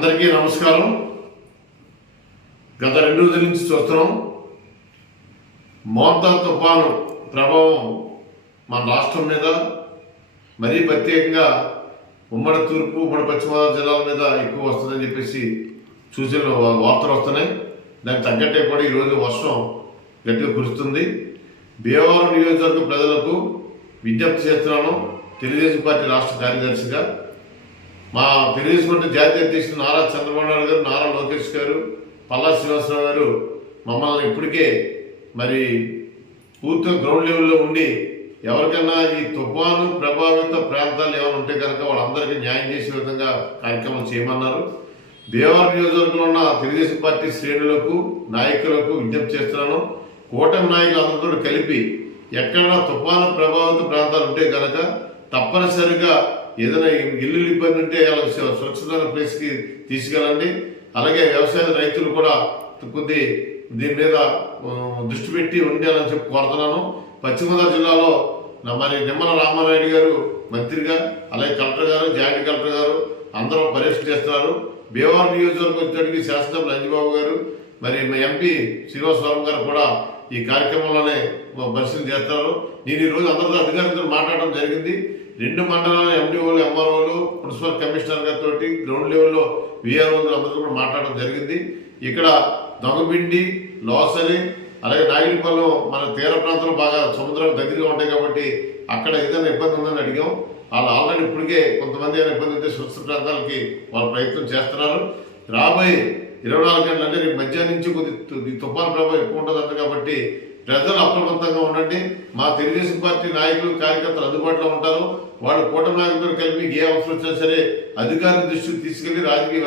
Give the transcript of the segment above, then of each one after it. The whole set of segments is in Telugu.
అందరికీ నమస్కారం. గత 2 రోజుల నుంచి చూస్తున్నాం. మోంతా తుఫాను ప్రభావం మన రాష్ట్రం మీద, మరీ ప్రత్యేకంగా ఉమ్మడి తూర్పు, ఉమ్మడి పశ్చిమ గోదావరి జిల్లాల మీద ఎక్కువ వస్తుందని చెప్పేసి సూచనలు, వార్తలు వస్తున్నాయి. దానికి తగ్గట్టే కూడా ఈరోజు వర్షం గట్టిగా కురుస్తుంది. భీమవరం నియోజకవర్గ ప్రజలకు విజ్ఞప్తి చేస్తున్నాను. తెలుగుదేశం పార్టీ రాష్ట్ర కార్యదర్శిగా మా తెలుగుదేశం పార్టీ జాతీయ అధ్యక్షుడు నారా చంద్రబాబు నాయుడు గారు, నారా లోకేష్ గారు, పల్లా శ్రీనివాసరావు గారు మమ్మల్ని ఇప్పటికే పూర్తిగా గ్రౌండ్ లెవెల్లో ఉండి ఎవరికైనా ఈ తుఫాను ప్రభావిత ప్రాంతాలు ఏమైనా ఉంటే కనుక వాళ్ళందరికీ న్యాయం చేసే విధంగా కార్యక్రమం చేయమన్నారు. భీమవరం నియోజకవర్గంలో ఉన్న తెలుగుదేశం పార్టీ శ్రేణులకు, నాయకులకు విజ్ఞప్తి చేస్తున్నాను. కూటమి నాయకులు అందరితో కలిపి ఎక్కడైనా తుఫాను ప్రభావిత ప్రాంతాలు ఉంటే కనుక తప్పనిసరిగా ఏదైనా ఇల్లు ఇబ్బంది ఉంటే వాళ్ళకి సురక్షితమైన ప్లేస్కి తీసుకెళ్ళండి. అలాగే వ్యవసాయ రైతులు కూడా కొద్ది దీని మీద దృష్టి పెట్టి ఉండాలని చెప్పి కోరుతున్నాను. పశ్చిమ గోదావరి జిల్లాలో నిమ్మల రామానాయుడు గారు మంత్రిగా, అలాగే కలెక్టర్ గారు, జాయింట్ కలెక్టర్ గారు అందరూ పర్యవేక్షణ చేస్తున్నారు. భీమవరం నియోజకవర్గం వచ్చేటికి శాసనసభ్యులు అంజిబాబు గారు, ఎంపీ శ్రీనివాసవరం గారు కూడా ఈ కార్యక్రమంలోనే పరిశీలన చేస్తారు. నేను ఈరోజు అందరితో అధికారులతో మాట్లాడడం జరిగింది. 2 మండలాల ఎండిఓలు, ఎంఆర్ఓలు, మున్సిపల్ కమిషనర్ గారితో గ్రౌండ్ లెవెల్లో విఆర్ఓలు అందరితో కూడా మాట్లాడడం జరిగింది. ఇక్కడ దొంగబిండి, లోసరి, అలాగే నాగిలిపల్లం మన తీర ప్రాంతంలో బాగా సముద్రం దగ్గరగా ఉంటాయి కాబట్టి అక్కడ ఏదైనా ఇబ్బంది ఉందని అడిగాం. వాళ్ళు ఆల్రెడీ ఇప్పటికే కొంతమంది ఏమైనా ఇబ్బంది ఉంటే సురక్షిత ప్రాంతాలకి వాళ్ళు ప్రయత్నం చేస్తున్నారు. రాబోయే 24 గంటలు అంటే రేపు మధ్యాహ్నం నుంచి కొద్ది తుఫాను ప్రభావం ఎక్కువ ఉంటుందంట కాబట్టి ప్రజలు అప్రమత్తంగా ఉండండి. మా తెలుగుదేశం పార్టీ నాయకులు, కార్యకర్తలు అందుబాటులో ఉంటారు. వాళ్ళు కూటమి నాయకులతో కలిపి ఏ అవసరం వచ్చినా సరే అధికారుల దృష్టికి తీసుకెళ్లి, రాజకీయ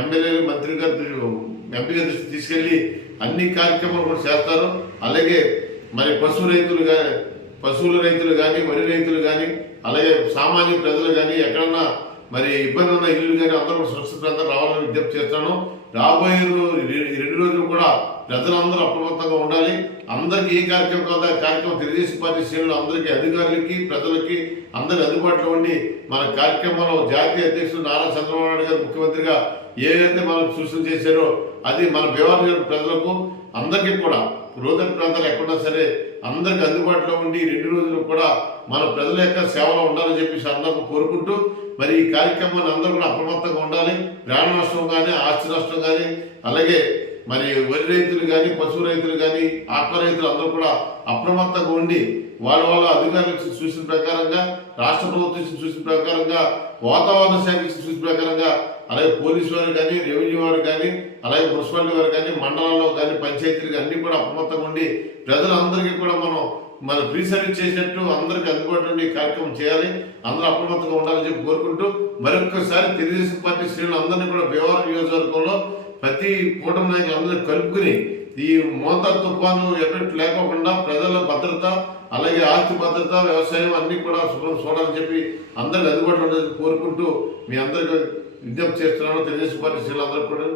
ఎమ్మెల్యేలు, మంత్రి గారి, ఎంపీ గారి దృష్టికి తీసుకెళ్లి అన్ని కార్యక్రమాలు కూడా చేస్తారు. అలాగే పశువుల రైతులు కానీ, వరి రైతులు కానీ, అలాగే సామాన్య ప్రజలు కానీ ఎక్కడన్నా ఇబ్బంది ఉన్న ఇల్లు కానీ అందరూ కూడా సురక్షిత ప్రాంతాలు రావాలని విజ్ఞప్తి చేస్తాను. రాబోయే 2 రోజులు కూడా ప్రజలందరూ అప్రమత్తంగా ఉండాలి. అందరికీ ఏ కార్యక్రమం కాదా కార్యక్రమం తెలుగుదేశం పార్టీ శ్రేణులు అందరికీ, అధికారులకి, ప్రజలకి అందరికి అందుబాటులో ఉండి మన కార్యక్రమంలో జాతీయ అధ్యక్షుడు నారా చంద్రబాబు నాయుడు గారు ముఖ్యమంత్రిగా ఏదైతే మనం సూచన చేశారో అది మన భీమవరం ప్రజలకు అందరికీ కూడా రోదటి ప్రాంతాలు ఎక్కడున్నా సరే అందరికి అందుబాటులో ఉండి 2 రోజులు కూడా మన ప్రజల యొక్క సేవలో ఉండాలని చెప్పేసి అందరూ కోరుకుంటూ ఈ కార్యక్రమాన్ని అందరూ కూడా అప్రమత్తంగా ఉండాలి. ప్రాణ నష్టం కానీ, ఆస్తి నష్టం కానీ, అలాగే వరి రైతులు కానీ, పశువు రైతులు కానీ, ఆత్మ రైతులు అందరూ కూడా అప్రమత్తంగా ఉండి వాళ్ళ అధికారులు సూచన ప్రకారంగా, రాష్ట్ర ప్రభుత్వం సూచన ప్రకారంగా, వాతావరణ శాఖ సూచన ప్రకారంగా, అలాగే పోలీసు వారు కానీ, రెవెన్యూ వారు కానీ, అలాగే మున్సిపాలిటీ వారు కానీ, మండలాల్లో కానీ, పంచాయతీలు అన్ని కూడా అప్రమత్తంగా ఉండి ప్రజలందరికీ కూడా మన ఫ్రీ సర్వీస్ చేసినట్టు అందరికీ అందుబాటులో ఉండి కార్యక్రమం చేయాలి. అందరూ అప్రమత్తంగా ఉండాలని చెప్పి కోరుకుంటూ మరొకసారి తెలుగుదేశం పార్టీ శ్రేణులు అందరినీ కూడా భీమవరం నియోజకవర్గంలో ప్రతి కూటమి నాయకులు అందరూ కలుపుకుని ఈ మోంతా తుఫాను ఎఫెక్ట్ లేకోకుండా ప్రజల భద్రత, అలాగే ఆస్తి భద్రత, వ్యవసాయం అన్ని కూడా శుభ్రం చూడాలని చెప్పి అందరికి అందుబాటులో ఉండాలని కోరుకుంటూ మీ అందరికీ విజ్ఞప్తి చేస్తున్నాను. తెలుగుదేశం పార్టీ శ్రేణులు అందరూ కూడా